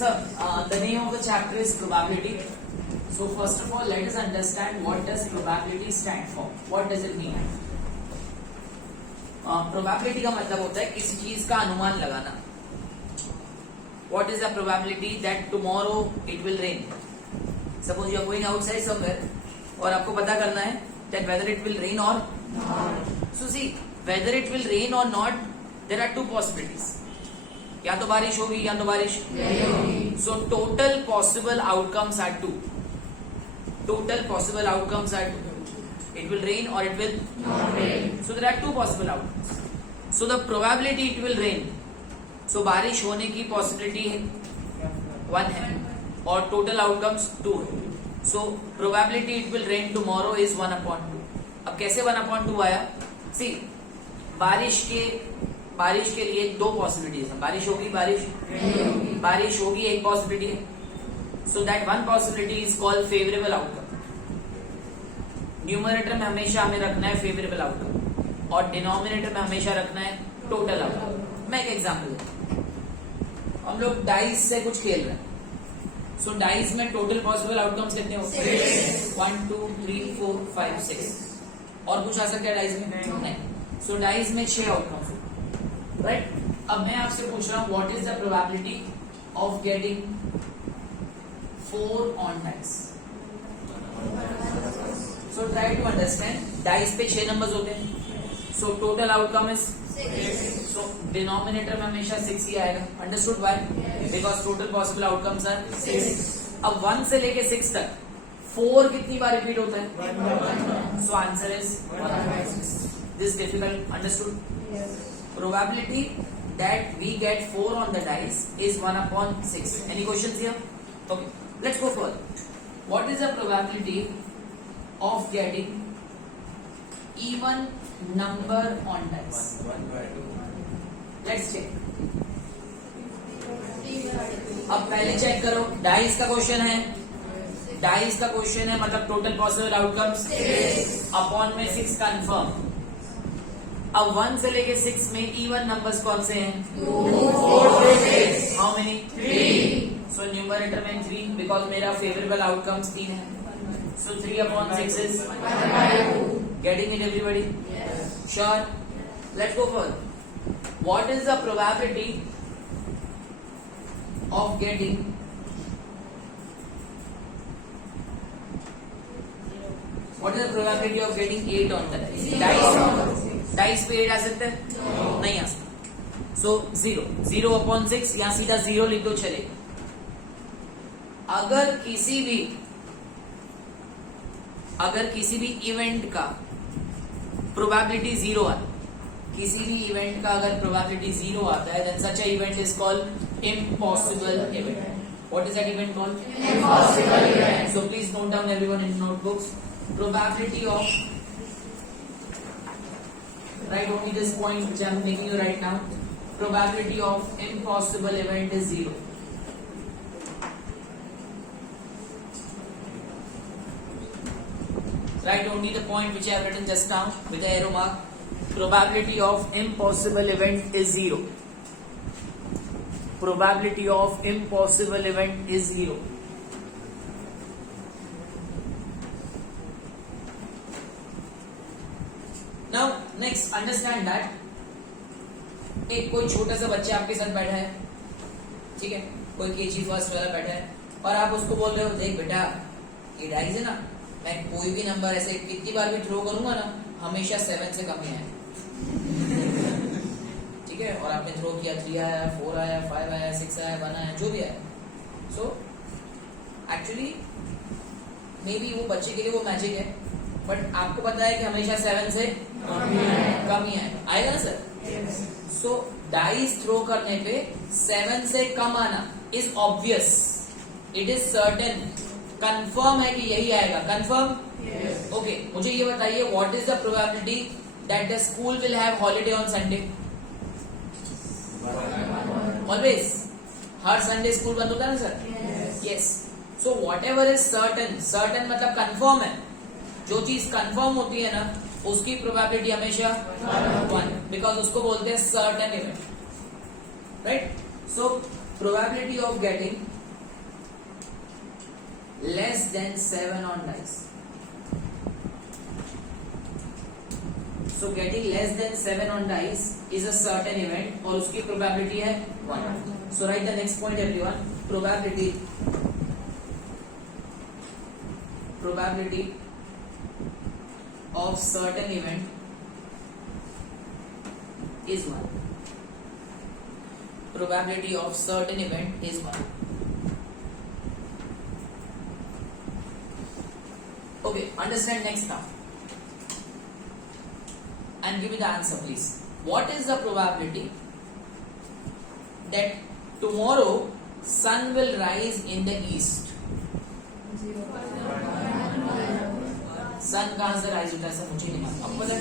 Sir, the name of the chapter is probability. So first of all, let us understand what does probability stand for. What does it mean? Probability का मतलब होता है किसी चीज का अनुमान लगाना. What is the probability that tomorrow it will rain? Suppose you are going outside somewhere और आपको पता करना है that whether it will rain or not. So see, whether it will rain or not, there are two possibilities. या तो बारिश होगी या तो बारिश नहीं होगी. So total possible outcomes are two. Total possible outcomes are two. It will rain or it will not rain. So there are two possible outcomes. So the probability it will rain. So बारिश होने की possibility 1 है और total outcomes 2 है. So probability it will rain tomorrow is 1/2. अब कैसे 1/2 आया? See, बारिश के लिए दो पॉसिबिलिटीज है. बारिश होगी, बारिश होगी एक पॉसिबिलिटी है. So that one possibility is called favourable outcome. Numerator में हमेशा हमें रखना है फेवरेबल आउटकम और डिनोमिनेटर में हमेशा रखना है टोटल आउटकम. मैं एक एग्जांपल दूं. हम लोग डाइस से कुछ खेल रहे हैं. सो डाइस में टोटल पॉसिबल आउटकम्स कितने होते हैं? 1 2 3 4 5 6. और कुछ आ सकता है डाइस में? नहीं. सो डाइस में 6 आउटकम्स. राइट. अब मैं आपसे पूछ रहा हूं what is the probability of getting 4 on dice. So try to understand. Dice पे 6 नंबर्स होते हैं. So total outcome is 6. So denominator में हमेशा 6 ही आएगा. Understood why? Because total possible outcomes are 6. अब 1 से लेके 6 तक 4 कितनी बार रिपीट होता है? So answer is 1/6. This difficult. Understood? Probability that we get 4 on the dice is 1/6. Any questions here? Okay, let's go further. What is the probability of getting even number on dice? 1/2. Let's check. अब पहले check करो. Dice का question है. Dice का question है मतलब total possible outcomes upon में 6 confirm. अब 1 से लेके 6 में इवन नंबर्स कौन से हैं? 4 6. How many? 3. सो न्यूमरेटर में 3 बिकॉज मेरा फेवरेबल आउटकम्स 3 है. सो 3/6 is 1/2. Getting it everybody? Sure. Let's go further. What is the probability of getting What is the probability of getting 8 on the dice? Dice पे 8 आ सकता है? नहीं आ सकता. सो 0/6 यहां सीधा 0 लिख दो चले. अगर किसी भी इवेंट का प्रोबेबिलिटी 0 आता है, किसी भी इवेंट का अगर प्रोबेबिलिटी 0 आता है, then such a event is called impossible event. What is that event called? Impossible event. So please note down everyone in notebooks. Probability of, write only this point which I am making you right now. Probability of impossible event is 0. Write only the point which I have written just now with the arrow mark. Probability of impossible event is 0. Probability of impossible event is 0. Now next understand that एक कोई छोटा सा बच्चा आपके साथ बैठा है, ठीक है, कोई KG फर्स्ट वाला बैठा है और आप उसको बोल रहे हो देख बेटा ये डाइस है ना, मैं कोई भी नंबर ऐसे कितनी बार भी थ्रो करूंगा ना हमेशा 7 से कम ही आए. ठीक है. और आपने थ्रो किया 3 आया, 4 आया, 5 आया, 6 आया, 1 आया, जो भी आया. सो एक्चुअली मे बी वो बच्चे के लिए वो मैजिक है बट आपको पता है कि हमेशा 7 से कम ही आएगा ना सर. सो डाइस थ्रो करने पे 7 से कम आना is obvious. It is certain. Confirm है कि यही आएगा. कंफर्म? ओके. मुझे ये बताइए what is the probability that the school will have holiday on Sunday? Always. Her Sunday school बंद होता है ना sir? Yes. So what ever is certain. Certain मतलब कंफर्म है. जो चीज कंफर्म होती है ना उसकी प्रोबेबिलिटी हमेशा 1 बिकॉज उसको बोलते हैं certain event. Right. So probability of getting less than 7 on dice. So getting less than 7 on dice is a certain event और उसकी probability है 1. So write the next point everyone. Probability of certain event is 1. Probability of certain event is 1. Okay, understand next now. And give me the answer please. What is the probability that tomorrow sun will rise in the east? सन कहां से rise होता है सब मुझे नहीं मालूम. आपको पता है?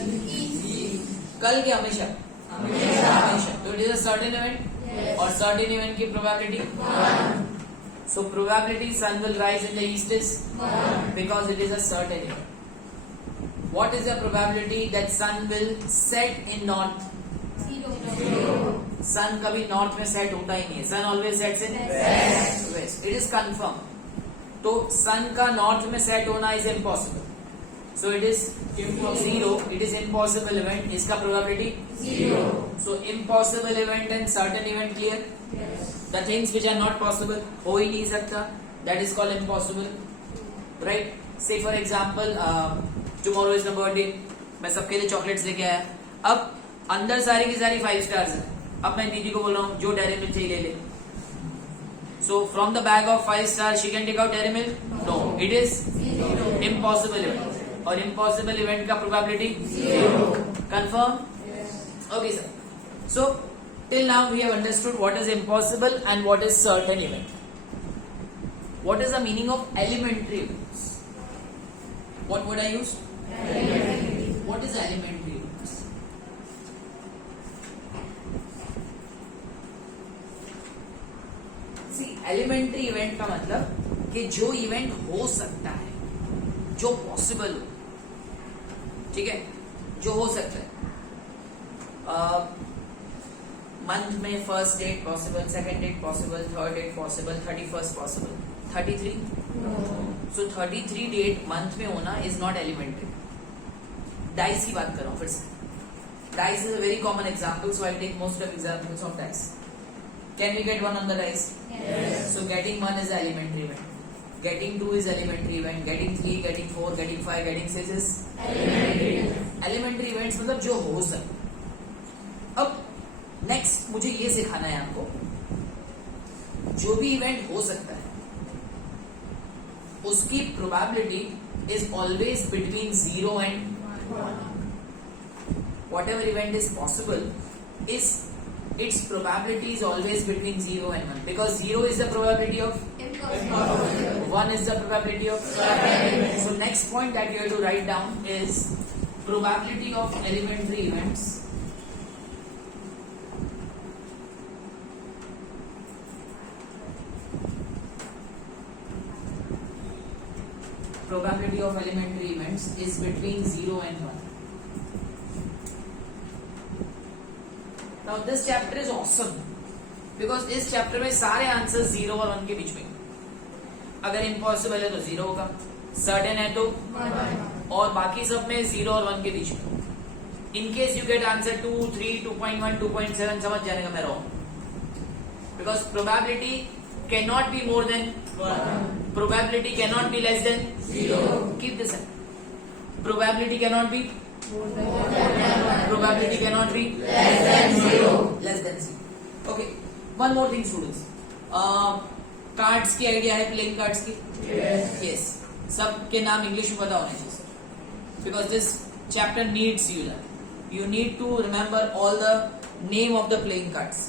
कल के हमेशा हमेशा. तो it is a certain event और सर्टेन इवेंट की probability 1. So probability sun will rise in the east is 1 because it is a certain event. What is the probability that sun will set in north? 0. Sun कभी north में set होता ही नहीं है. Sun always sets in west. It is confirmed. तो sun का north में set होना is impossible. So it is 0. It is impossible event. इसका probability 0. So impossible event and certain event clear? Yes. The things which are not possible हो ही नहीं सकता. That is called impossible. Right? Say for example, tomorrow is my birthday. मैं सबके लिए chocolates लेके आया. अब अंदर सारी की सारी 5 stars है. अब मैं दीदी को बोल रहा हूँ जो डेयरी मिल्क चाहिए ले ले. So from the bag of 5 stars she can take out dairy milk? No. It is 0. Impossible event. और impossible event का probability 0. Confirm? Yes. Okay sir. So till now we have understood what is impossible and what is certain event. What is the meaning of elementary events? What word I use? Elementary. What is elementary events? See, elementary event का मतलब कि जो event हो सकता है, जो possible हो, ठीक है, जो हो सकता है. मंथ में first date possible, second date possible, third date possible, 31st possible, 33. So 33 date month में होना इज नॉट एलिमेंट्री. डाइस की बात कर रहा हूं फिर से. Dice is a very common example, so I take most of examples of dice. Can we get 1 on the dice? So getting 1 is elementary event, getting 2 is elementary event, getting 3, getting 4, getting 5, getting 6 is elementary events. मतलब जो हो सकता. अब next मुझे ये सिखाना है आपको, जो भी इवेंट हो सकता है उसकी probability is always between 0 and 1. Whatever event is possible is its probability is always between 0 and 1 because 0 is the probability of impossible. 1 is the probability of certain. So next point that you have to write down is probability of elementary events is between 0 and 1. Now this chapter is awesome because इस chapter में सारे answer 0 और 1 के बीच में. अगर impossible है तो 0 होगा, certain है तो 1 और बाकी सब में 0 और 1 के बीच में. In case you get answer 2, 3, 2.1, 2.7 समझ जाने का मैं wrong because probability cannot be more than 1. Probability cannot be less than 0. Keep this in. Probability cannot be more than 1. Probability cannot be less than 0. Less than 0. Okay. One more thing, students. Cards की idea है, playing cards की? Yes. सबके नाम English में पता होने चाहिए because this chapter needs you. You need to remember all the name of the playing cards.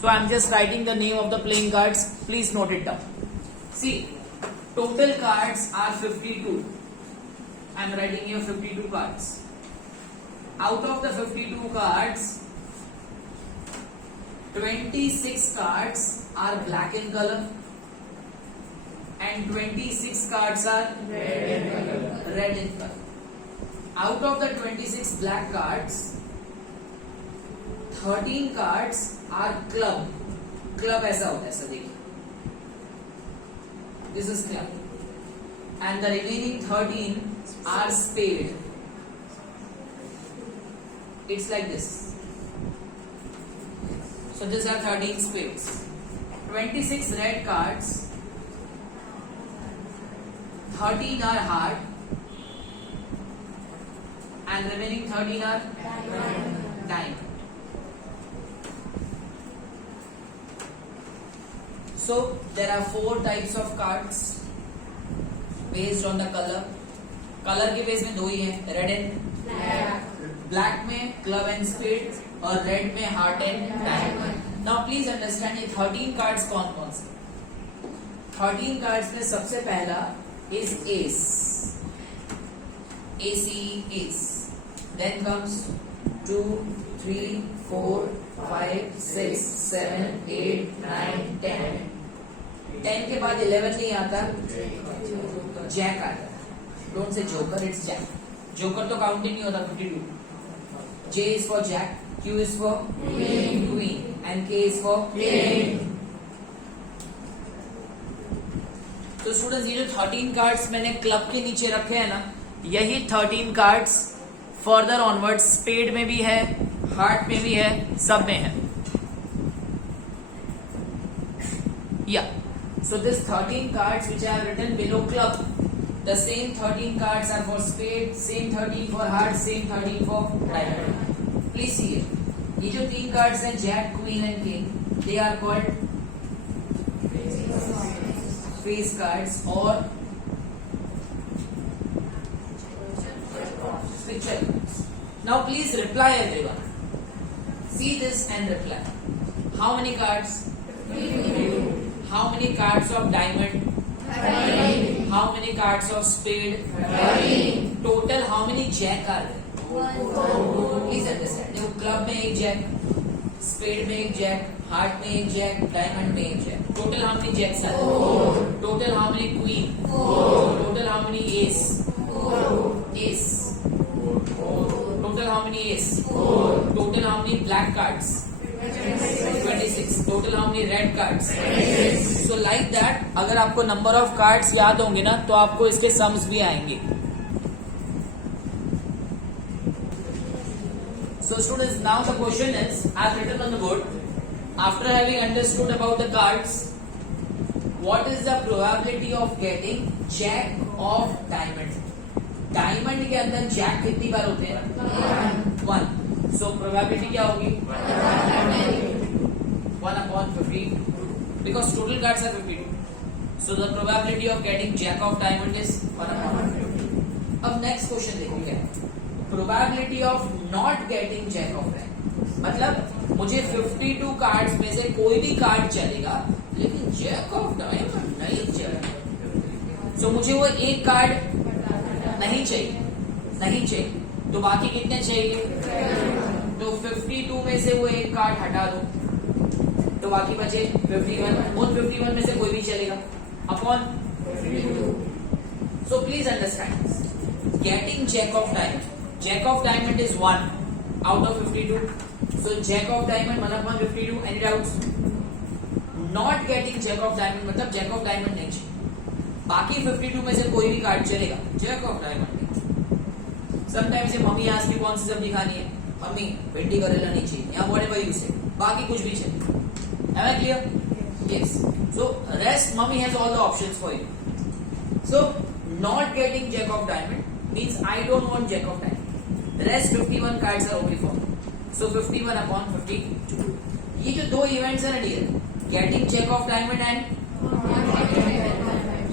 So I am just writing the name of the playing cards. Please note it down. See, total cards are 52. I am writing here 52 cards. Out of the 52 cards, 26 cards are black in color and 26 cards are red in color. Out of the 26 black cards, 13 cards are club. Club ऐसा होता है, ऐसा देखिए. This is club. and the remaining 13 are spade. It's like this. So these are 13 spades. 26 red cards. 13 are heart. And remaining 13 are diamond. So there are 4 types of cards based on the color. Colour के base में 2 ही हैं, red and black में club and spade और red में heart and diamond. Now please understand ये 13 cards कौन कौन से. 13 कार्ड्स में सबसे पहला is ace. AC ace. Then comes 2, 3, 4, 5, 6, 7, 8, 9, 10. 10 के बाद 11 नहीं आता, जैक आता. Don't say joker, it's jack. Joker तो काउंटिंग नहीं होता. 52. J is for Jack, Q is for Queen, and K is for King. तो स्टूडेंट्स ये जो 13 कार्ड्स मैंने क्लब के नीचे रखे हैं ना, यही 13 कार्ड्स फर्दर ऑनवर्ड स्पेड में भी है, हार्ट में भी है, सब में है. या so this 13 cards which I have written below club, the same 13 cards are for spade, same 13 for heart, same 13 for diamond. Please see it. ये जो 3 cards हैं, Jack, Queen and King, they are called face cards or picture cards. Now please reply everyone. See this and reply. How many cards? How many cards of diamond? How many cards of spade? Total how many jack are there? Please understand. देखो club में एक Jack, spade में एक Jack, heart में एक Jack, diamond में एक jack. Total how many jacks are there? Total how many queen? Total how many ace? Ace. Total how many ace? Total how many black cards? 26. Total how many red cards? 26. So like that, अगर आपको number of cards याद होंगे ना, तो आपको इसके sums भी आएंगे. So students, now the question is, I've written on the board. After having understood about the cards, what is the probability of getting jack of diamond? Diamond के अंदर जैक कितनी बार होते हैं? 1. So probability क्या होगी? 1/50, because total cards are 52. So the probability of getting jack of diamond is 1/50. अब next question देखिए क्या है. Probability of not getting jack of diamond, मतलब मुझे 52 कार्ड्स में से कोई भी कार्ड चलेगा, लेकिन जैक ऑफ डायमंड नहीं चलेगा. So मुझे वो एक कार्ड नहीं चाहिए, तो बाकी कितने चाहिए? तो 52 में से वो एक कार्ड हटा दो, तो बाकी बचे 51. उन 51 में से कोई भी चलेगा upon 52. So please understand, getting jack of diamond is 1 out of 52. So jack of diamond 1/52. Any doubts? Not getting jack of diamond मतलब जैक ऑफ डायमंड नहीं चाहिए, बाकी 52 में से कोई भी कार्ड चलेगा, जैक ऑफ डायमंड. समटाइम्स ये मम्मी आज की कौन सी सब्जी खानी है? मम्मी भिंडी करेला नहीं चाहिए, या व्हाटएवर यू से, बाकी कुछ भी चाहिए. Am I clear? Yes. So rest mummy has all the options for you. So not getting jack of diamond means I don't want jack of diamond. Rest 51 cards are okay for me. So 51/52. ये जो 2 events है ना dear, getting jack of diamond and,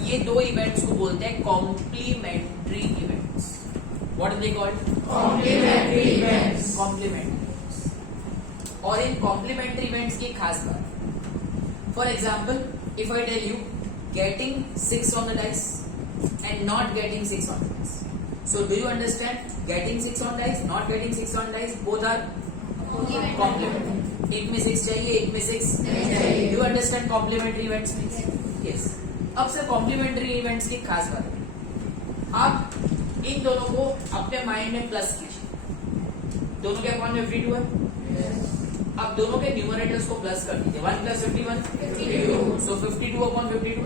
ये 2 events को बोलते हैं complementary events. What are they called? Complementary events. Complementary. और इन complementary events की खास बात, for example if I tell you getting 6 on the dice and not getting 6 on the dice, so do you understand? Getting 6 on dice, not getting 6 on dice, both are complementary. एक में 6 चाहिए, एक में 6 चाहिए. Do understand complementary events means? Yes. अब sir complementary events की खास बात है, आप इन दोनों को अपने माइंड में प्लस कीजिए. दोनों के अपॉन में 52 है. अब दोनों के न्यूमरेटर्स को प्लस कर दीजिए. 1 + 51 52. सो 52/52.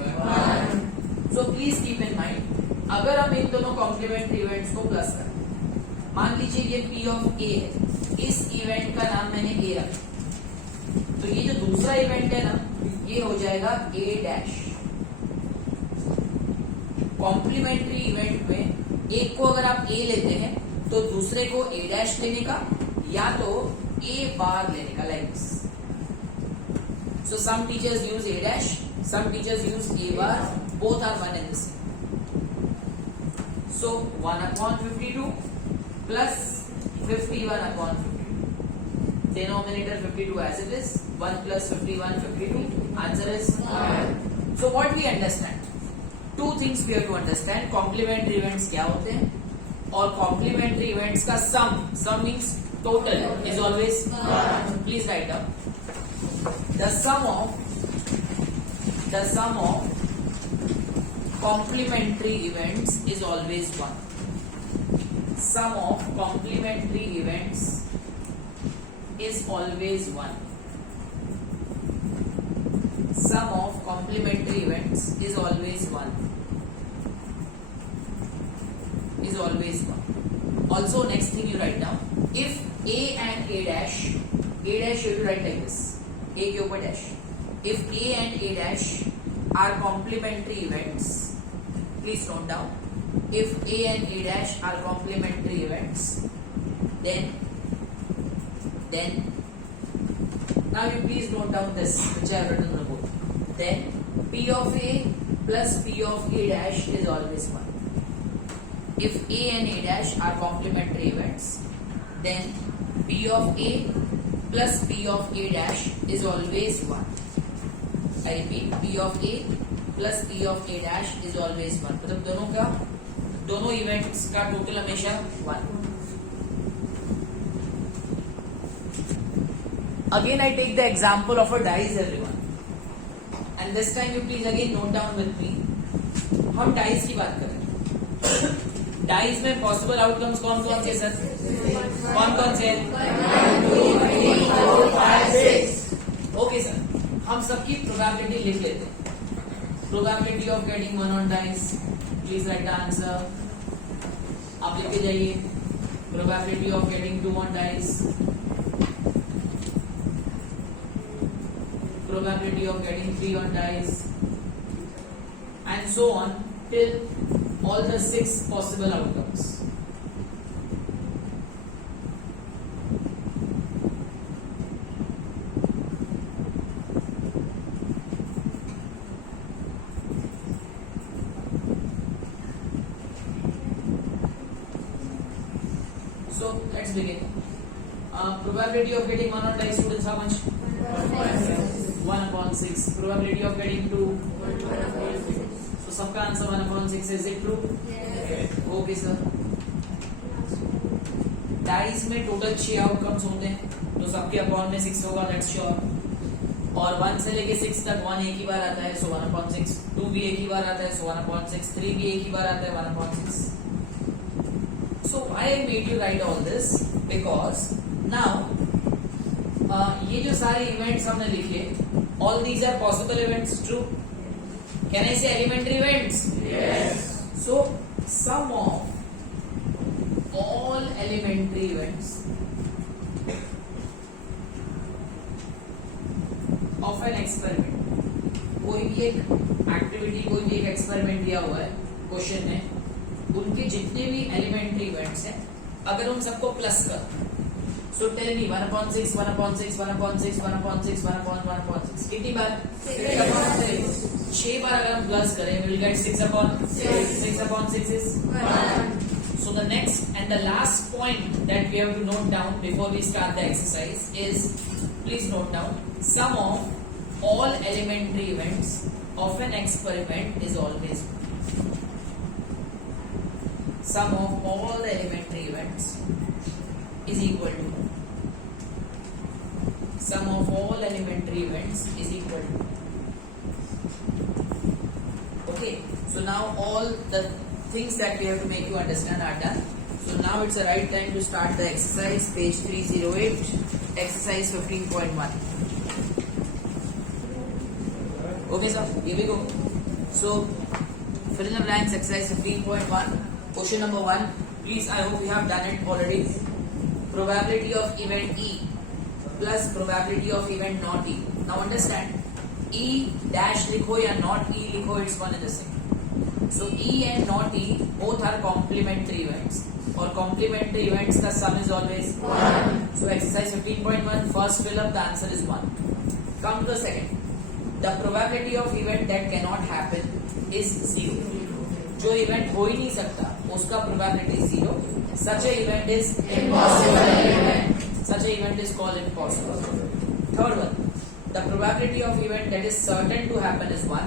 So please keep in mind अगर हम इन दोनों कॉम्प्लीमेंट्री इवेंट्स को प्लस करें, मान लीजिए ये P ऑफ A है, इस इवेंट का नाम मैंने A रखा, तो ये जो दूसरा इवेंट है ना, ये हो जाएगा A डैश। कॉम्प्लीमेंट्री इवेंट में एक को अगर आप A लेते हैं तो दूसरे को A डैश लेने का या तो A बार लेने का, like this. So some teachers use A dash, some teachers use A bar, both are one and the same. So 1 upon 52 plus 51 upon 52. Denominator 52 as it is, 1 plus 51, 52. Answer is 1. So what we understand? Two things we have to understand. Complementary events क्या होते हैं और complementary events का sum means total is always 1. Please write down. The sum of complementary events is always 1. Sum of complementary events is always 1. Sum of complementary events is always 1. Is always 1. Also, next thing you write down. If A and A dash you have to write like this. A के ऊपर dash. If A and A dash are complementary events, please note down. If A and A dash are complementary events, then now you please note down this which I have written on the board. Then P of A plus P of A dash is always 1. If A and A dash are complementary events, then P of A plus P of A dash is always 1. I repeat, P of A plus P of A dash is always 1. मतलब दोनों events का total हमेशा 1. Again I take the example of a dice everyone. And this time you please again note down with me. हम dice की बात करें. Dice में possible outcomes कौन कौन से सर? कौन कौन से? 1, 2, 3, 4, 5, 6. ओके सर, हम सबकी प्रोबेबिलिटी लिख लेते हैं. Probability of getting 1 on dice, please write the answer. आप लिख के जाइए. Probability of getting 2 on dice, probability of getting 3 on dice, and so on till all the 6 possible outcomes. So let's begin. Probability of getting 1 on dice, students, how much? 1 upon 6. Probability of getting 2. 1 upon 6. So सबका answer 1 upon 6. Is it true? Yes. Okay sir. Dice में total 6 outcomes होते हैं, तो सबके upon में 6 होगा, that's sure. और 1 से लेके 6 तक 1 एक ही बार आता है, सो 1 upon 6. 2 भी एक ही बार आता है, सो 1 upon 6. 3 भी एक ही बार आता है, 1 upon 6. So why I made you write all this? Because now ये जो सारे इवेंट्स हमने लिखे, all these are possible events, true? Can I say elementary events? Yes. So sum of all elementary events of an experiment. कोई भी एक activity, कोई भी एक एक्सपेरिमेंट दिया हुआ है क्वेश्चन में, उनके जितने भी एलिमेंट्री इवेंट्स हैं, अगर उन सबको प्लस कर, so tell me 1 upon 6, 1 upon 6, 1 upon 6, 1 upon 6, 1 upon 6. कितनी बार? 6 बार अगर हम प्लस करें, we'll get 6 upon 6. 6 upon 6 is 1. So the next and the last point that we have to note down before we start the exercise is, please note down, sum of all elementary events of an experiment is always 1. Sum of all the elementary events is equal to 1. Sum of all elementary events is equal to 1. Okay, so now all the things that we have to make you understand are done. So now it's the right time to start the exercise, page 308, exercise 15.1. Okay sir, here we go. So Fill in the blanks, exercise 15.1. Question number 1. Please, I hope you have done it already. Probability of event E plus probability of event not E. Now understand, E dash likho ya not E likho, it's one and the same. So E and not E both are complementary events. Or complementary events, the sum is always 1. So exercise 15.1, first fill up, the answer is 1. Come to the second. The probability of event that cannot happen is 0. जो event हो ही नहीं सकता उसका probability 0. Such a event is impossible event. Such a event is called impossible. Third one, the probability of event that is certain to happen is 1,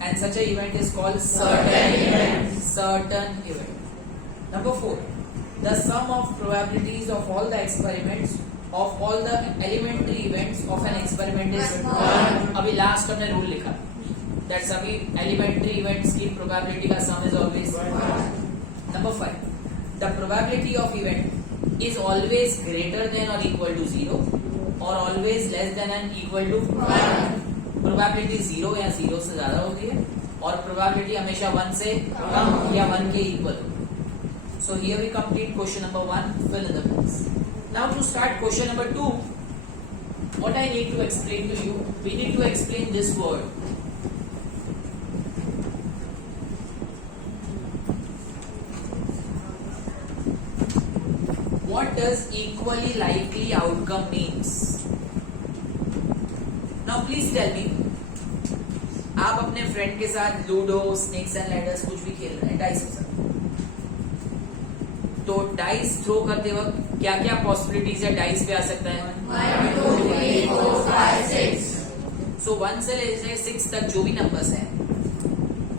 and such a event is called certain event. Certain event. Number 4, the sum of probabilities of all the experiments of all the elementary events of an experiment is 1. अभी last हमने rule लिखा that सभी elementary events की probability का sum is always 1. Number 5, the probability of event is always greater than or equal to 0 or always less than and equal to 1. Probability 0 या 0 से ज्यादा होती है और probability हमेशा 1 से कम या 1 के equal. So here we complete question number 1. Fill in the blanks. Now to start question number 2, what I need to explain to you, we need to explain this word. What does equally likely outcome means? Now please tell me, आप अपने friend के साथ ludo, snakes and ladders कुछ भी खेल रहे हैं dice के साथ, तो डाइस थ्रो करते वक्त क्या क्या पॉसिबिलिटीज है डाइस पे आ सकता है? 1 2 3 4 5 6. सो 1 से लेकर 6 तक जो भी नंबर्स हैं,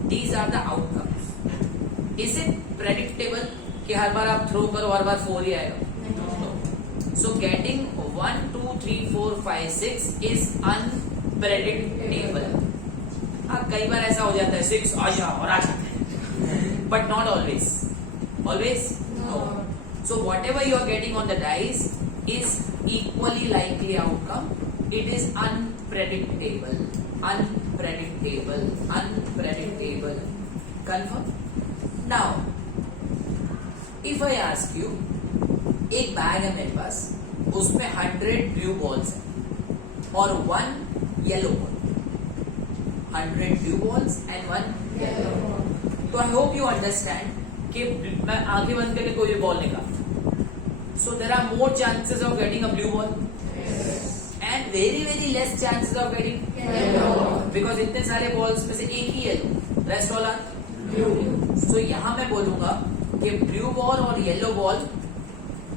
these are the outcomes. Is it predictable कि हर बार आप थ्रो करो हर बार 4 ही आएगा? सो गेटिंग 1 2 3 4 5 6 इज अनप्रेडिक्टेबल. कई बार ऐसा हो जाता है 6 आ जाओ और आ जाता है, but not always. Always? No. So whatever you are getting on the dice is equally likely outcome. It is unpredictable. Unpredictable. Unpredictable. Confirm? Now, if I ask you, एक बैग है मेरे पास, उसमें 100 ब्लू बॉल्स हैं और 1 yellow ball. 100 blue balls and 1 yellow ball. तो I hope you understand कि मैं आंखें बंद करके कोई भी बॉल निकाल. So there are more chances of getting a blue ball and very very less chances of getting yellow ball, because इतने सारे बॉल्स में से एक ही yellow, rest all are blue. So यहां मैं बोलूंगा कि ब्लू बॉल और येलो बॉल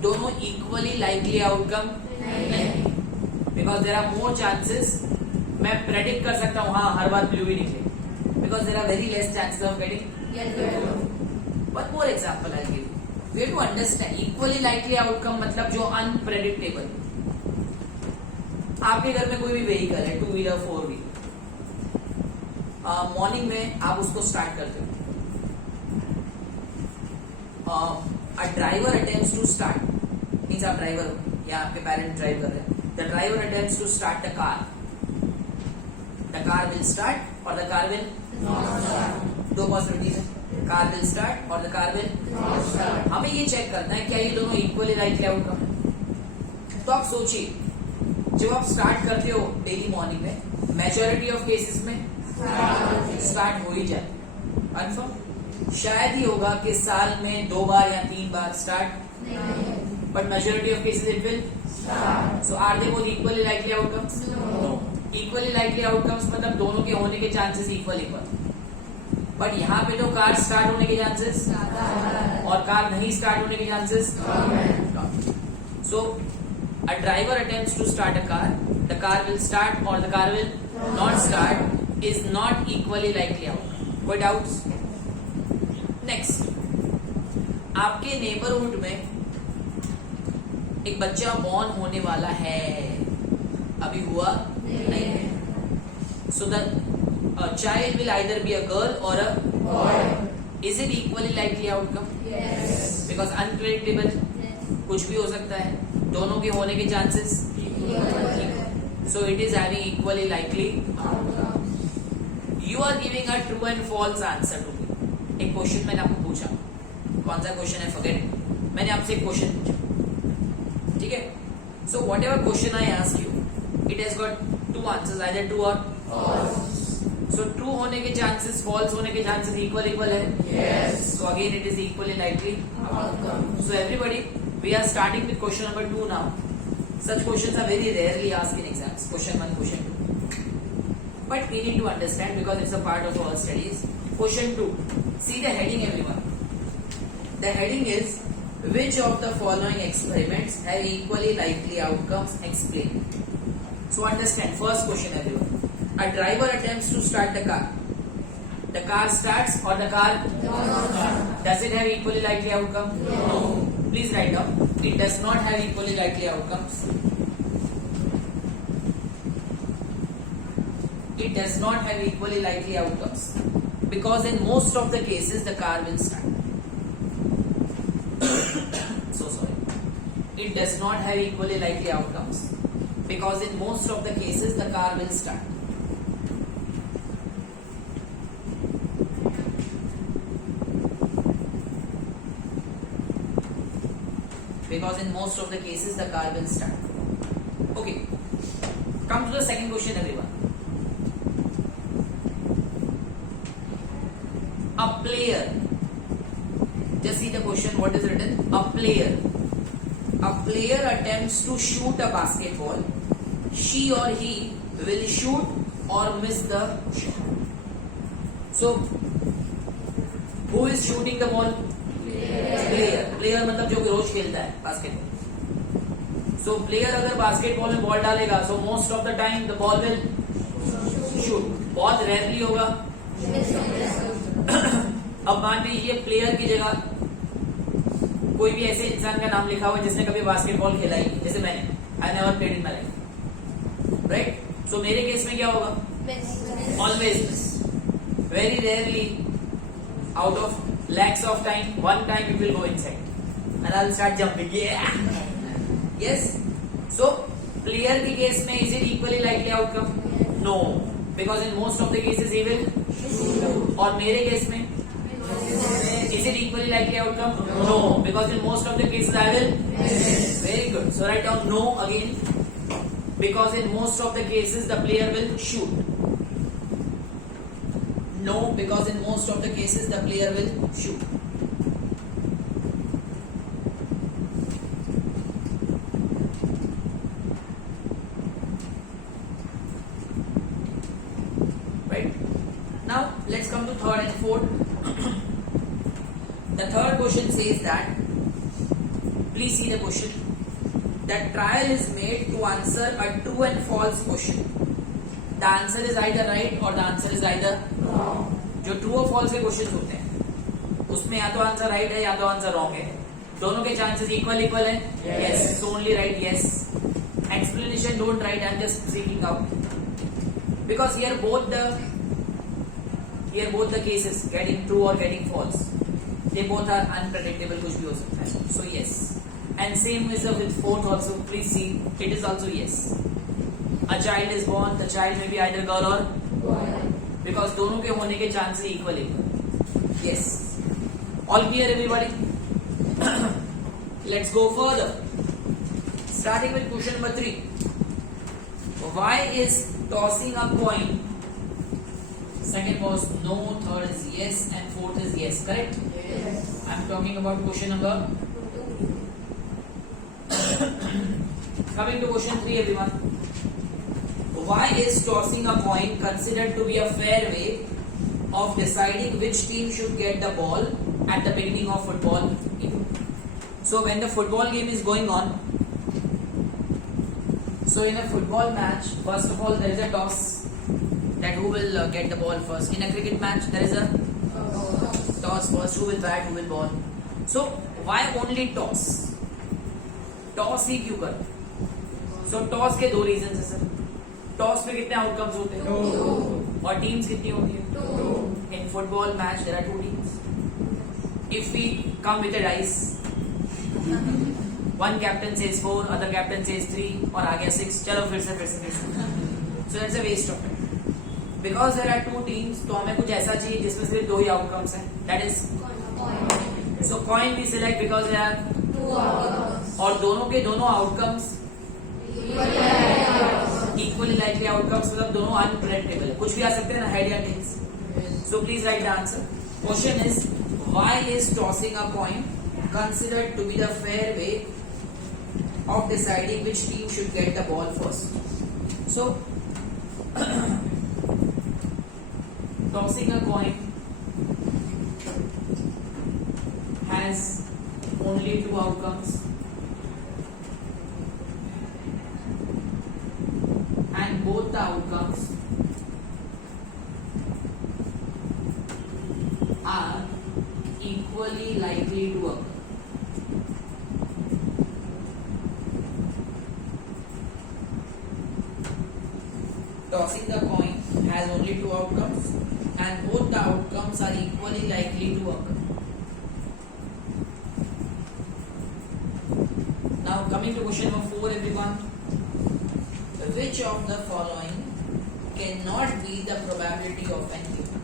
दोनों इक्वली लाइकली आउटकम नहीं, because there are more chances. मैं प्रेडिक्ट कर सकता हूँ हाँ हर बार ब्लू ही निकले, because there are very less chances of getting yellow. One more example I'll give you. We have to understand equally likely outcome मतलब जो unpredictable. आपके घर में कोई भी व्हीकल है, 2 व्हीलर 4 व्हीलर, मॉर्निंग में आप उसको स्टार्ट करते हो. A driver attempts to start, means आप ड्राइवर हो या आपके पेरेंट ड्राइव कर रहे हैं. The driver attempts to start the car. The car will start और the car will not start. दो पॉसिबिलिटीज है, कार विल स्टार्ट और the car will not start. हमें ये चेक करना है क्या ये दोनों इक्वली लाइकली आउटकम है. तो आप सोचिए, जब आप स्टार्ट करते हो डेली मॉर्निंग में, मेजॉरिटी ऑफ केसेस में स्टार्ट हो ही जाए. कंफर्म? शायद ही होगा कि साल में 2 बार या 3 बार start, but majority of cases it will start. So are they both equally likely outcomes? No. Equally likely outcomes मतलब दोनों के होने के चांसेस इक्वल इक्वल. बट यहाँ पे तो कार स्टार्ट होने के चांसेस और कार नहीं स्टार्ट होने के chances. So a driver attempts to start a car, the car will start और the car will not start is not equally likely outcome. कोई डाउट्स? नेक्स्ट, आपके नेबरहुड में एक बच्चा बॉर्न होने वाला है, अभी हुआ नहीं है. So the child will either be a girl or a boy. Is it equally likely outcome? Yes. Because unpredictable. Yes. कुछ भी हो सकता है, दोनों के होने के chances equal. So it is having equally likely outcome. You are giving a true and false answer to me. एक क्वेश्चन मैंने आपको पूछा, कौन सा क्वेश्चन है फॉरगेट इट, मैंने आपसे एक क्वेश्चन पूछा, ठीक है? So what ever question I ask you, it has got two answers, either true और फॉल्स. सो ट्रू होने के चांसेस, फॉल्स होने के चांसेस इक्वल है. Yes. So again it is equally likely. Outcome. So everybody, we are starting with question number 2 now. Such questions are very rarely asked in exams. Question 1, question 2. But we need to understand because it's a part of our studies. Question 2. See the heading, everyone. The heading is, which of the following experiments have equally likely outcomes? Explain. So understand. First question, everyone. A driver attempts to start the car. The car starts or the car does it have equally likely outcome? No. Please write down. It does not have equally likely outcomes. It does not have equally likely outcomes because in most of the cases the car will start. So sorry. It does not have equally likely outcomes because in most of the cases the car will start. Because in most of the cases the car will start. Okay. Come to the second question, everyone. A player. Just see the question. What is written? A player. A player attempts to shoot a basketball. She or he will shoot or miss the shot. So, who is shooting the ball? Player मतलब जो रोज खेलता है basketball. सो player अगर basketball में ball डालेगा, so most of the time the ball will shoot. बहुत rarely होगा. अब मान लीजिए प्लेयर की जगह कोई भी ऐसे इंसान का नाम लिखा हुआ है जिसने कभी बास्केटबॉल खेला ही नहीं, जैसे मैंने. I never played in my life, right? So मेरे केस में क्या होगा? Always miss. Very rarely, out of lakhs of time, one time it will go inside and I'll start jumping. Yeah. Yes. So player की case में is it equally likely outcome? No, because in most of the cases he will. और मेरे case में is it equally likely outcome? No, because in most of the cases I will. Very good. So write down no again, because in most of the cases the player will shoot. No, because in most of the cases the player will shoot. Right? Now let's come to third and fourth. The third question says that, please see the question. That trial is made to answer a true and false question. The answer is either right or the answer is either wrong. जो true और false के question होते हैं उसमें या तो answer right है या तो आंसर रॉन्ग है. दोनों के चांसेस इक्वल है. Yes. So only write yes. Explanation don't write. I'm just freaking out because here both the cases, getting true or getting false, they both are unpredictable. कुछ भी हो सकता है. So yes. And same is with fourth also. Please see, it is also yes. A child is born, the child may be either girl or boy, because दोनों के होने के chances equal. Yes. All clear, everybody? Let's go further. Starting with question number 3. Why is tossing a coin? Second was no, third is yes, and fourth is yes. Correct? Yes. I'm talking about question number. Coming to question 3, everyone. Why is tossing a coin considered to be a fair way of deciding which team should get the ball at the beginning of football game? So when the football game is going on, so in a football match, first of all there is a toss, that who will get the ball first. In a cricket match there is a toss first, who will bat, who will ball. So why only toss? Toss ही क्यों कर? So toss के दो reasons है sir. Toss में कितने outcomes होते हैं? 2. और टीम्स कितनी होती है? 2. In football match there are 2 teams. If we come with a dice, one captain says 4, other captain says 3 और आ गया 6. चलो फिर से. So that's a waste of time. Because there are two teams, तो हमें कुछ ऐसा चाहिए जिसमें सिर्फ दो ही आउटकम्स हैं, that is so coin we select because there are two outcomes और दोनों के दोनों आउटकम्स इक्वली लाइकली आउटकम्स, मतलब दोनों अनप्रेडिक्टेबल, कुछ भी आ सकते हैं ना, हाइड या tails. So please write the answer. Question is why is tossing a coin considered to be the fair way of deciding which team should get the ball first. So tossing a coin has only two outcomes and both the outcomes are equally likely to occur. Tossing the coin has only two outcomes and both the outcomes are equally likely to occur. Now coming to question number 4 everyone. Which of the following cannot be the probability of an given?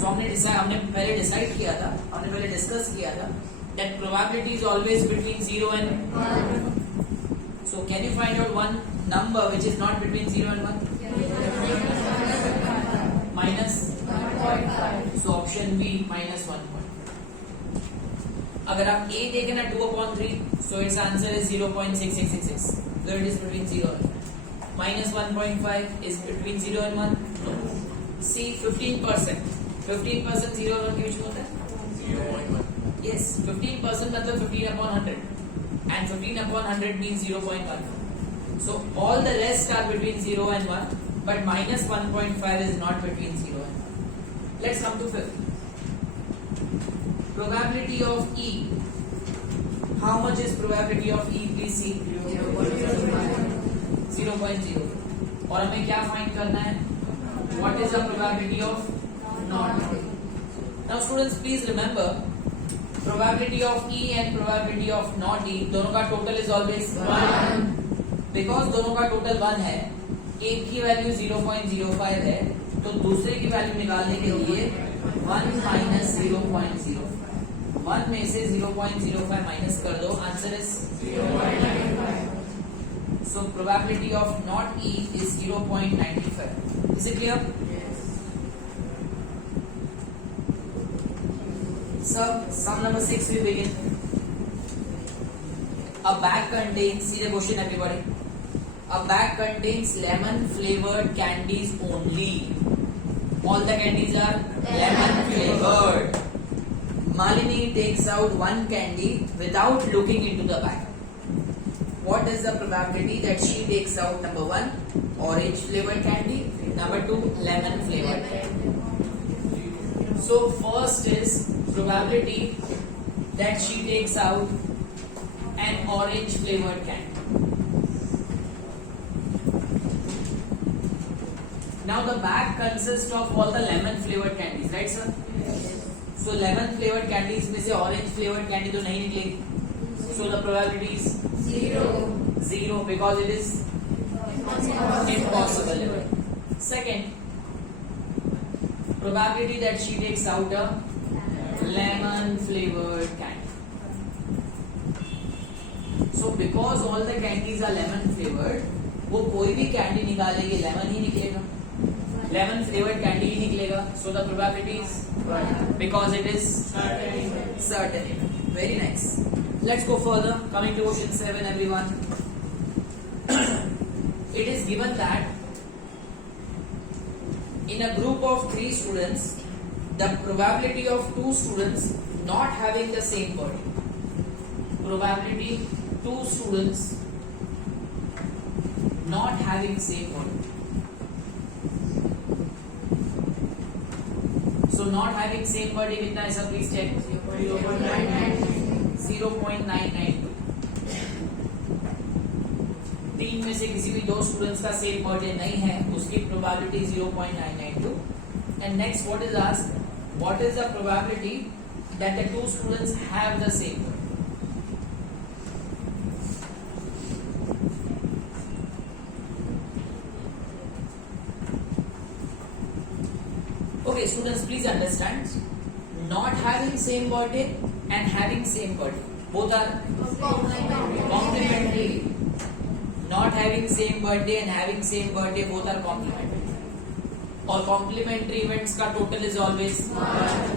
So हमने पहले decide किया था, हमने पहले discuss किया था that probability is always between 0 and 1. So can you find out one number which is not between 0 and 1? Minus 1.5. So option B minus 1.5. अगर आप A देखें ना 2/3, so its answer is 0.6666. So it is between 0 and 1. Minus 1.5 is between 0 and 1. No. C 15%. 15% 0 और 1 के बीच में होता है 0.1. Yes, 15% मतलब 15/100 and 15/100 means 0.1. So all the rest are between 0 and 1, but minus 1.5 is not between 0 and 1. Let's come to fifth. Probability of E. How much is probability of E? Please see. 0.0. और हमें क्या find करना है? What is the probability of not? Now students, please remember, probability of E and probability of not E, दोनों का total is always 1. Because दोनों का total 1 है, एक की वैल्यू 0.05 है, तो दूसरे की वैल्यू निकालने के लिए 1 माइनस 0.05, 1 में से 0.05 माइनस कर दो, answer is 0.95. So probability of not E is 0.95. Is it clear? So sum number 6 we begin. A bag contains, see the question everybody. A bag contains lemon flavored candies only. All the candies are lemon flavored. Malini takes out one candy without looking into the bag. What is the probability that she takes out number 1 orange flavored candy, number 2 lemon flavored candy? So first is probability that she takes out an orange flavored candy. Now the bag consists of all the lemon flavored candies, right sir? Yes. So lemon flavored candies में से orange flavored candy तो नहीं निकलेगी. So the probability is 0 because it is impossible. Second, probability that she takes out a lemon flavored candy. So because all the candies are lemon flavored, वो कोई भी candy निकालेगी lemon ही निकलेगा, lemon flavoured candy ही निकलेगा. So the probability is because it is certain. Very nice. Let's go further. Coming to question 7 everyone. It is given that in a group of 3 students, the probability of 2 students not having the same body. Probability 2 students not having same body. So not having same body कितना है सब please check. 0.992. 3 में से किसी भी 2 students का same birthday नहीं है, उसकी probability 0.992. And next what is asked, what is the probability that the 2 students have the same birthday. Okay, students, please understand. Not having same birthday and having same birthday, both are complementary. Not having same birthday and having same birthday, both are complementary. और complementary events का total is always 1.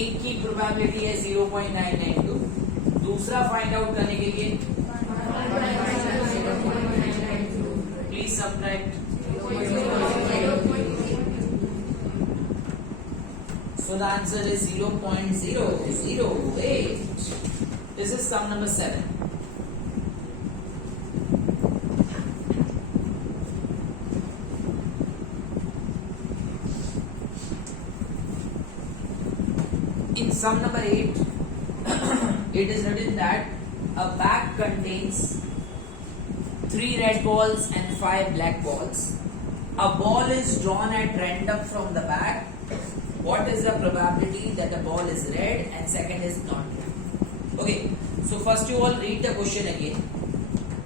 एक की probability है 0.992. दूसरा find out करने के लिए please subtract. So the answer is 0.008. This is sum number 7. In sum number 8, it is written that a bag contains 3 red balls and 5 black balls. A ball is drawn at random from the bag. What is the probability that the ball is red and second is not red? Okay, so first you all read the question again.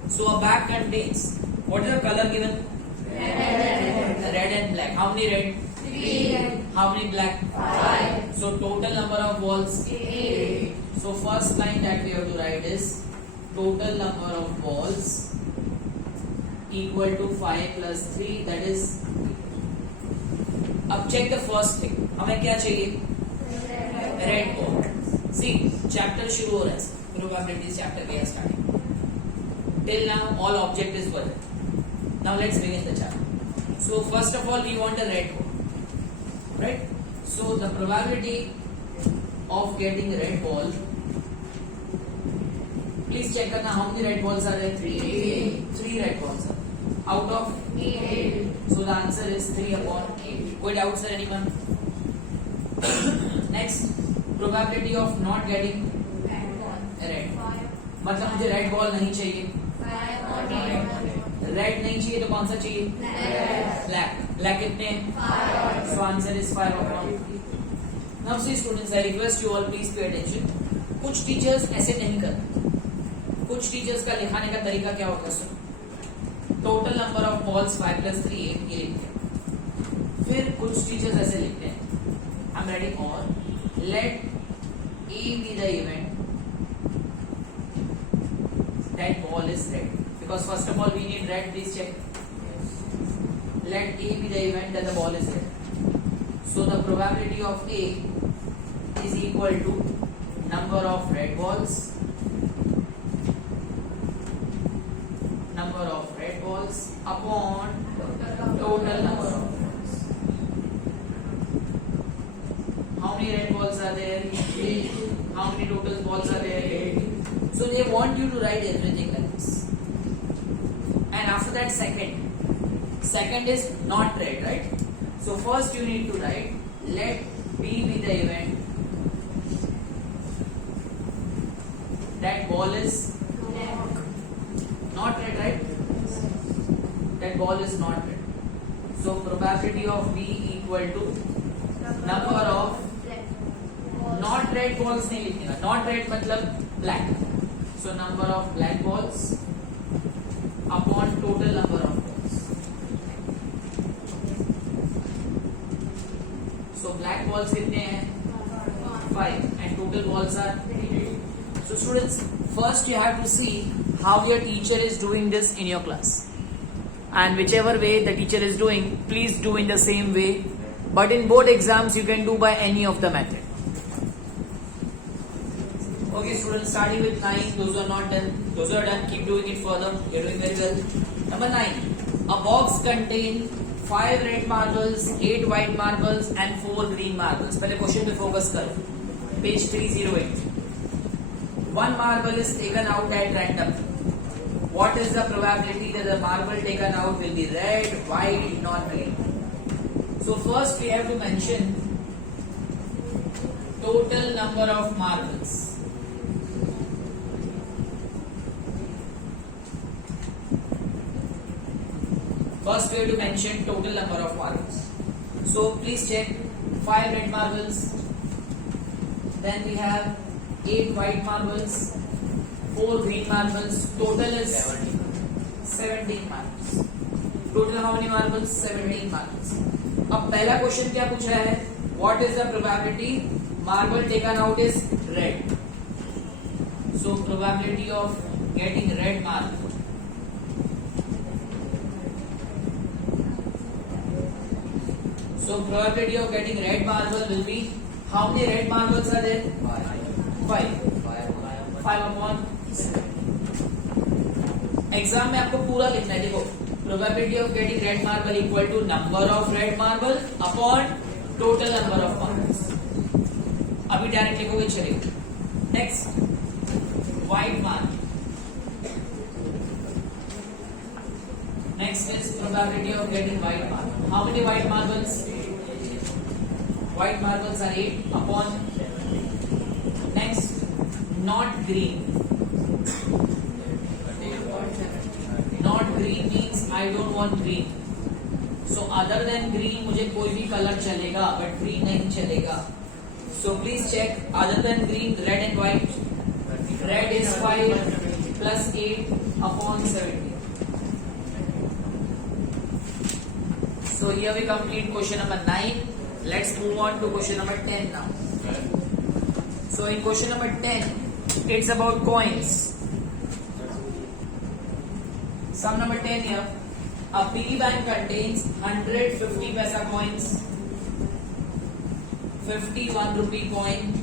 So a bag contains, what is the color given? Red and black. How many red? 3. How many black? 5. So total number of balls? 8. So first line that we have to write is total number of balls equal to 5 plus 3, that is. अब check the first thing. हमें क्या चाहिए? Red ball. See, chapter शुरू हो रहा है. Probabilities chapter के starting. Till now all objectives were there. Now let's begin the chapter. So first of all we want a red ball, right? So the probability of getting a red ball. Please check करना how many red balls are there? 3. 3 red balls are out of 8. So the answer is 3 upon 8. કોઈ doubts there anyone? Next, probability of not getting red. मतलब मुझे red ball नहीं चाहिए. Red नहीं चाहिए तो कौन सा चाहिए? Black. Black कितने हैं? 5. So answer is 5 upon 8. Now see students, I request you all please pay attention. कुछ teachers ऐसे नहीं करते. कुछ teachers का लिखाने का तरीका क्या होता है? Total number of balls 5 plus 3 8 ये लिखते हैं. फिर कुछ टीचर्स ऐसे लिखते हैं, आई एम राइटिंग और let A be the event that ball is red, because first of all we need red. Please check. Let A be the event that the ball is red. So the probability of A is equal to number of red balls upon total number of balls. How many red balls are there? 8. How many total balls are there? 8. So they want you to write everything like this. And after that second is not red, right? So first you need to write let B be the event that ball is not red, right? That ball is not red. So probability of B equal to number of not red balls नहीं लिखेगा. Not red मतलब black. So number of black balls upon total number of balls. So black balls कितने हैं? 5 and total balls are 8. So students, first you have to see how your teacher is doing this in your class. And whichever way the teacher is doing, please do in the same way. But in board exams, you can do by any of the method. Okay, students, starting with 9. Those who are not done, those who are done, keep doing it further. You're doing very well. Number 9. A box contains 5 red marbles, 8 white marbles, and 4 green marbles. पहले question पे focus करो. Page 308. One marble is taken out at random. What is the probability that the marble taken out will be red, white, not green? So first we have to mention total number of marbles. First we have to mention total number of marbles. So please check 5 red marbles. Then we have 8 white marbles, 4 green marbles. Total is 17 marbles. Total how many marbles? 17 marbles. अब पहला question क्या पूछ रहा है? What is the probability? Marble taken out is red. So probability of getting red marble. So probability of getting red marble will be, how many red marbles are there? 5. 5 upon 7. Exam में आपको पूरा लिखना है. देखो, probability of getting red marble equal to number of red marble upon total number of marbles. अभी direct लिखोगे चलेगा. Next, white marble. Next is probability of getting white marble. How many white marbles? White marbles are 8 upon. Next, not green. Not green means I don't want green. So other than green मुझे कोई भी colour चलेगा, but green नहीं चलेगा. So please check. Other than green, red and white. Red is 5 plus 8 upon 70. So here we complete question number 9. Let's move on to question number 10 now. So in question number 10, it's about coins. Sum number 10 here. A piggy bank contains 100 50 paisa coins, 50 1 rupee coin,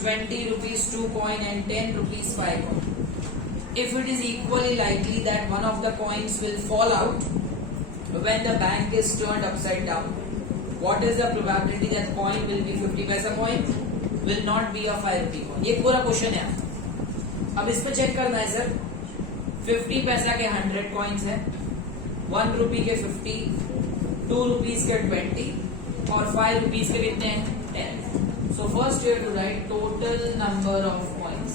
20 rupees 2 coin and 10 rupees 5 coin. If it is equally likely that one of the coins will fall out when the bank is turned upside down, what is the probability that coin will be 50 paisa coin, will not be a 5 rupee coin? ये पूरा question है. अब इसमें check करना है sir. 50 पैसा के 100 coins है, 1 रुपी के 50, 2 रुपीज के 20 और 5 रुपीज के कितने हैं? 10. So first you have to write total number of coins.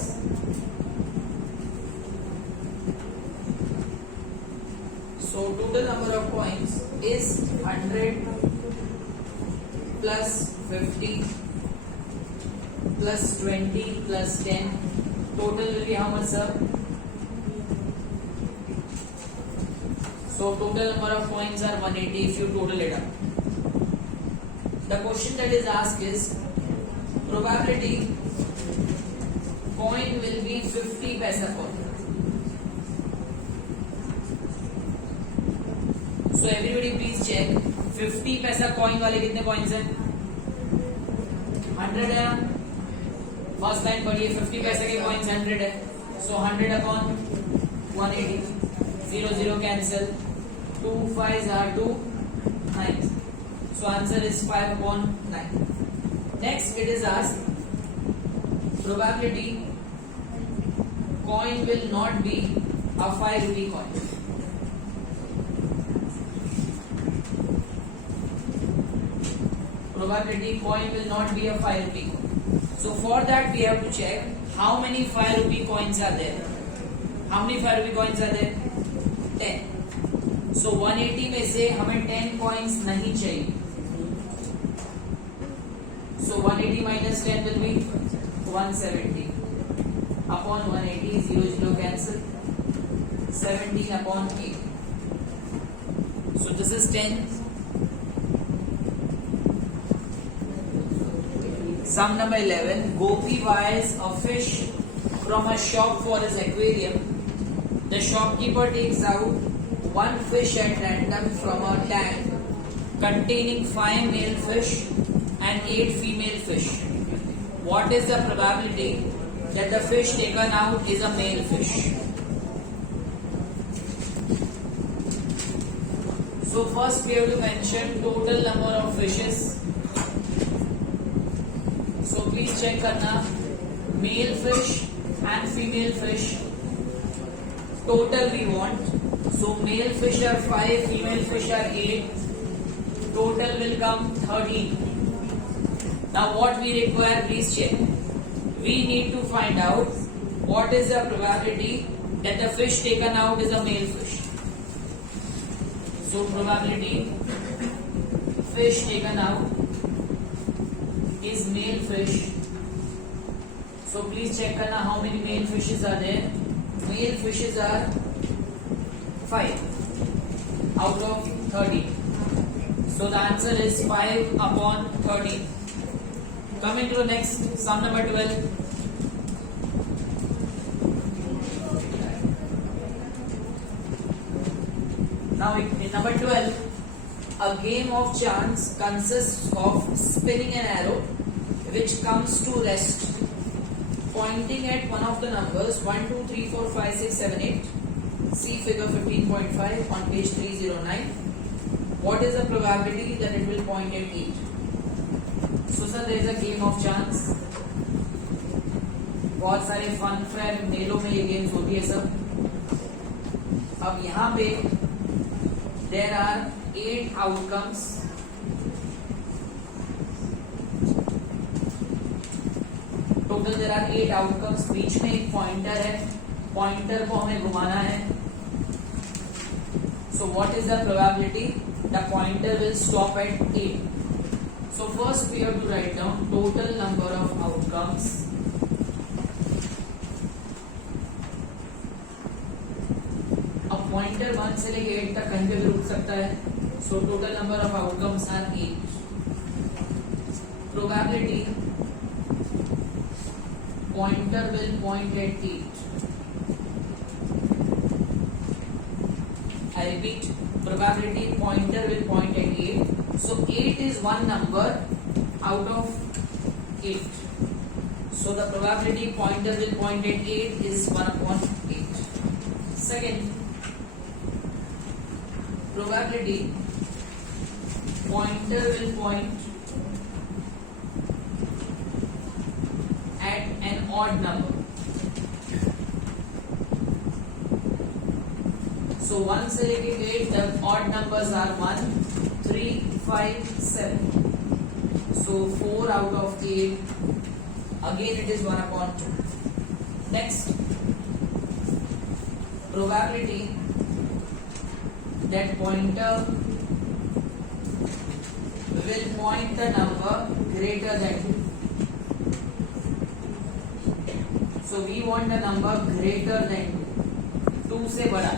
So total number of coins is 100 plus 50 plus 20 plus 10. Total will be how much sir? So total number of coins are 180 if you total it up. The question that is asked is probability coin will be 50 paisa coin. So everybody please check. 50 पैसा coin वाले कितने coins हैं? 100 है. First line पढ़िए. 50 पैसे के coins 100 है. So 100 upon 180. 0 0 cancel. 2 5s are 2 9. So answer is 5 upon 9. Next it is asked probability coin will not be a 5 rupee coin. Probability coin will not be a 5 rupee coin. So for that we have to check how many 5 rupee coins are there. How many 5 rupee coins are there? 10. So 180 में से हमें 10 coins नहीं चाहिए. So 180 minus 10 will be 170 upon 180. 0 0 cancel. 17 upon 8. So this is 10. Sum number 11. Gopi buys a fish from a shop for his aquarium. The shopkeeper takes out one fish at random from a tank containing 5 male fish and 8 female fish. What is the probability that the fish taken out is a male fish? So first we have to mention total number of fishes. So please check करना. Male fish and female fish total we want. So male fish are 5, female fish are 8. Total will come 13. Now what we require, please check. We need to find out what is the probability that the fish taken out is a male fish. So probability fish taken out is male fish. So please check करना how many male fishes are there. Male fishes are 5 out of 30. So the answer is 5 upon 30. Coming to the next, sum number 12. Now in number 12, a game of chance consists of spinning an arrow which comes to rest pointing at one of the numbers 1, 2, 3, 4, 5, 6, 7, 8. See figure 15.5 on page 309. What is the probability that it will point at 8? So sir, there is a game of chance. बहुत सारे fun fair मेलों में ये games होती है सब. अब यहाँ पे there are 8 outcomes. Total there are 8 outcomes. बीच में एक पॉइंटर है, पॉइंटर को हमें घुमाना है. So what is the probability? The pointer will stop at 8. So first we have to write down total number of outcomes. अब पॉइंटर 1 से लेके 8 तक कहीं पे भी रुक सकता है. So total number of outcomes are 8. Probability pointer will point at 8. I repeat, probability pointer will point at 8. So 8 is one number out of 8. So the probability pointer will point at 8 is 1 upon 8. Second, probability pointer will point at an odd number. So 1 से लेके 8 तक odd numbers are 1, 3, 5, 7. So 4 out of 8. Again it is 1 upon 2. Next, probability that pointer will point the number greater than 2. So we want the number greater than 2. 2 से बड़ा.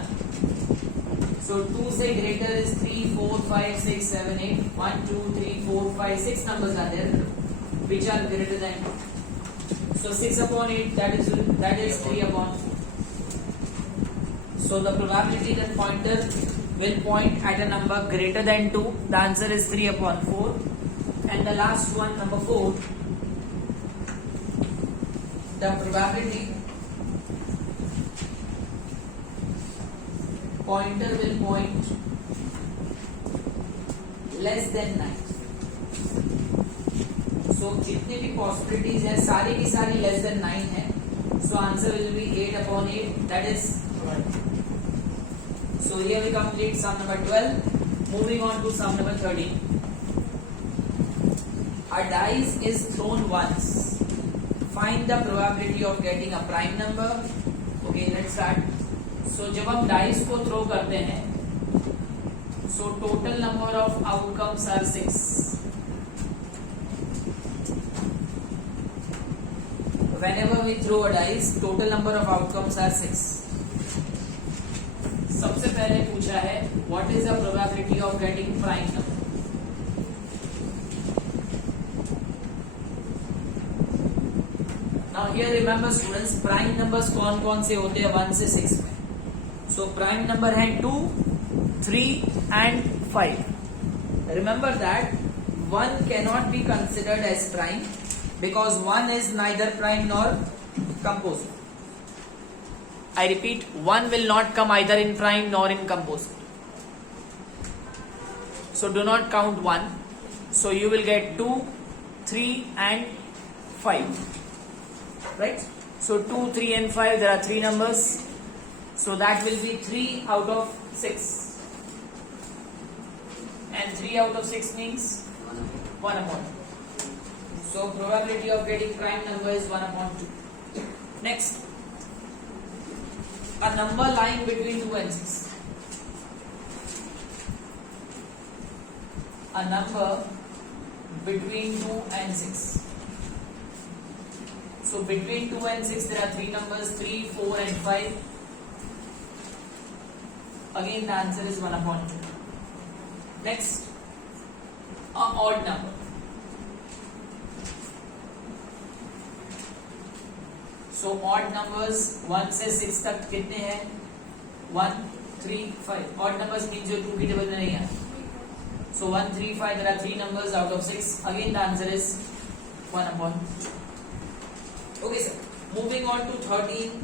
So 2 से greater is 3, 4, 5, 6, 7, 8. 1, 2, 3, 4, 5, 6 numbers are there which are greater than 2. So 6 upon 8 that is 3 upon 4. So the probability that pointer will point at a number greater than 2, the answer is 3 upon 4. And the last one, number 4, the probability pointer will point less than 9. So जितनी भी possibilities है सारी की सारी less than 9 है. So answer will be 8 upon 8, that is 1. So here we complete sum number 12. Moving on to sum number 13. A dice is thrown once. Find the probability of getting a prime number. Okay, let's start. So जब हम dice को throw करते हैं, so total number of outcomes are 6. Whenever we throw a dice, total number of outcomes are 6. सबसे पहले पूछा है what is the probability of getting prime number. Now here remember students, prime numbers कौन कौन से होते हैं 1 से 6 में. So prime number है 2, 3 and 5. Remember that 1 cannot be considered as prime because 1 is neither prime nor composite. I repeat, 1 will not come either in prime nor in composite. So do not count 1. So you will get 2, 3 and 5. Right? So 2, 3 and 5, there are 3 numbers. So that will be 3 out of 6. And 3 out of 6 means 1 upon 2. So probability of getting prime number is 1 upon 2. Next, a number lying between 2 and 6. A number between 2 and 6. So between 2 and 6 there are 3 numbers, 3, 4 and 5. Again the answer is 1 upon 2. Next, a odd number. So odd numbers 1 से 6 तक कितने हैं? 1 3 5. Odd numbers means जो 2 की table में नहीं है. So 1 3 5, there are 3 numbers out of 6. Again the answer is 1 upon. Okay sir. Moving on to 13.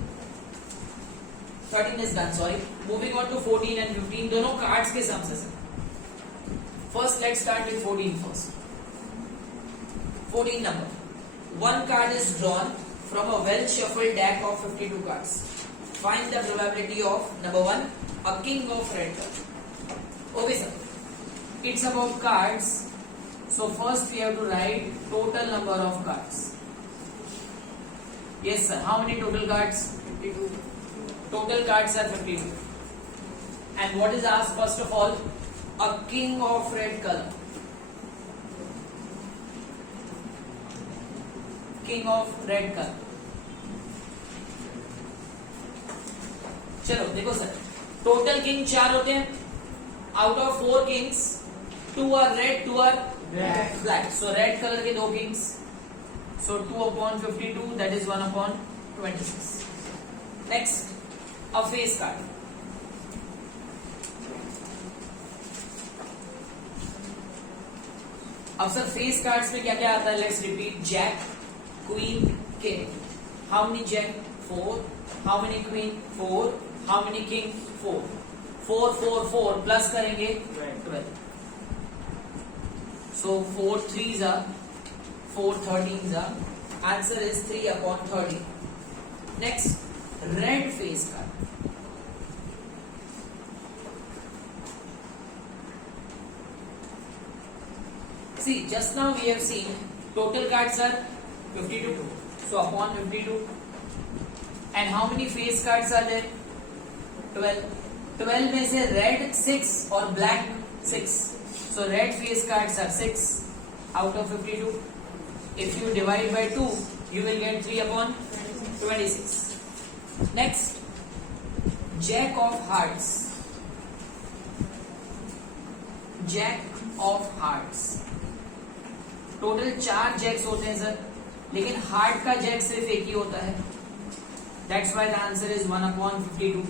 13 is done, sorry. Moving on to 14 and 15. दोनों cards के sums है sir. First let's start with 14 first. 14 number. One card is drawn from a well shuffled deck of 52 cards. Find the probability of number 1, a king of red card. Okay sir. It's about cards. So first we have to write total number of cards. Yes sir. How many total cards? 52. Total cards are 52. And what is asked first of all? A king of red color. King of red color. चलो देखो sir, total king 4 होते हैं. Out of 4 Kings 2 are red, 2 are black. So red color के 2 kings. So 2 upon 52, that is 1 upon 26. Next, a face card. अब sir face cards में क्या क्या आता है? Let's repeat. Jack, queen, king. How many jack? 4. How many queen? 4. How many king? 4. 4 4 4 plus करेंगे 12. So 4 3s are 4 13s are. Answer is 3 upon 30. Next, red face card. See, just now we have seen total cards are 52. So upon 52. And how many face cards are there? 12. 12 में से red 6 और black 6. So red face cards are 6 out of 52. If you divide by 2, you will get 3 upon 26. Next, Jack of Hearts. Jack of Hearts. Total 4 jacks होते हैं sir, लेकिन heart का Jack सिर्फ एक ही होता है. That's why the answer is 1 upon 52.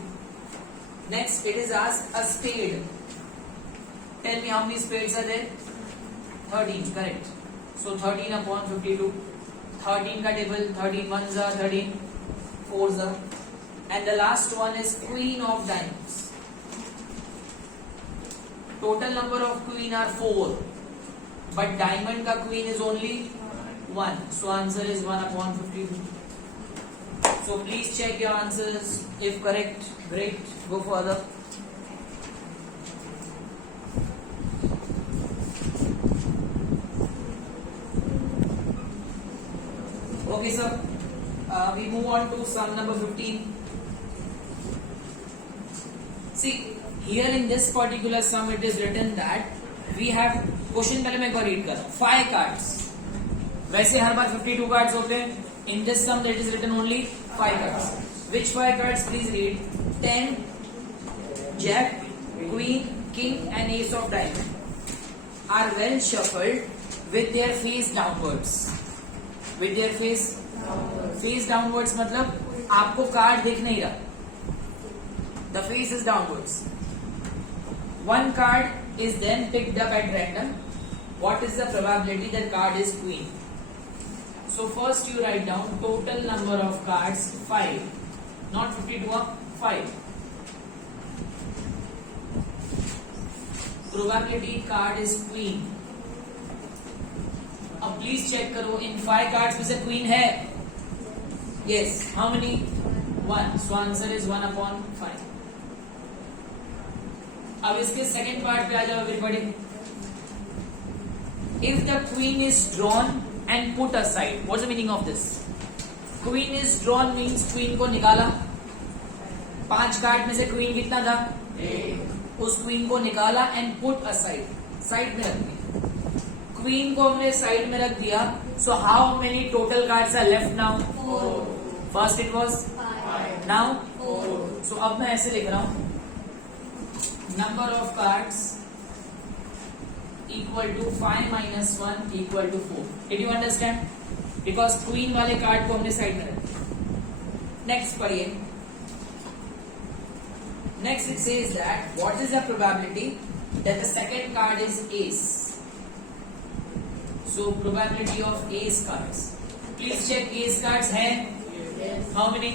Next, it is asked a spade. Tell me how many spades are there? 13, correct. So 13 upon 52. 13 का table, 13 ones are 13 fours are. And the last one is queen of diamonds. Total number of queen are 4. But diamond का queen is only 1. So answer is 1 upon 52. So please check your answers. If correct, great. Go further. Okay, sir. We move on to sum number 15. See, here in this particular sum, it is written that we have question पहले मैं एक बार read कर रहा हूं. 5 cards. वैसे हर बार 52 cards होते हैं. In this sum that is written only 5 cards. Which 5 cards? Please read. 10, jack, queen, king and ace of diamond are well shuffled with their face downwards. With their face downwards मतलब आपको card दिख नहीं रहा. The face is downwards. One card is then picked up at random. What is the probability that card is queen? So first you write down total number of cards 5, not 52, 5. Probability card is queen. अब please check करो इन 5 cards में से queen है? Yes. How many? 1. So answer is 1 upon 5. अब इसके second part पे आ जाओ everybody. If the queen is drawn and put aside, what's the meaning of this? Queen is drawn means queen को निकाला. 5 कार्ड में से क्वीन कितना था? 1. उस क्वीन को निकाला एंड पुट असाइड, साइड में रख दिया. क्वीन को हमने साइड में रख दिया. So how many total cards are left now? 4. First it was 5, now 4. सो अब मैं ऐसे लिख रहा हूं, number of cards equal to 5 minus 1 equal to 4. Did you understand? Because queen वाले कार्ड को हमने साइड में रखा. नेक्स्ट पढ़िए. Next it says that what is the probability that the second card is ace? So probability of ace cards. Please check ace cards हैं. Yes. How many?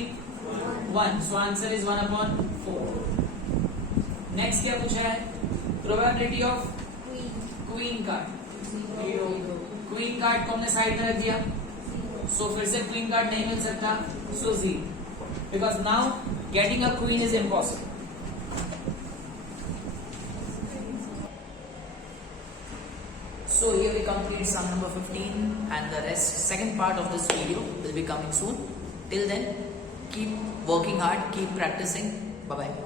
1. So answer is 1/4. Next क्या पूछा है? Probability of queen card. Queen card को हमने side में रख दिया. So फिर से queen card नहीं मिल सकता. So 0. Because now getting a queen is impossible. So here we complete sum number 15 and the rest, second part of this video will be coming soon. Till then, keep working hard, keep practicing. Bye bye.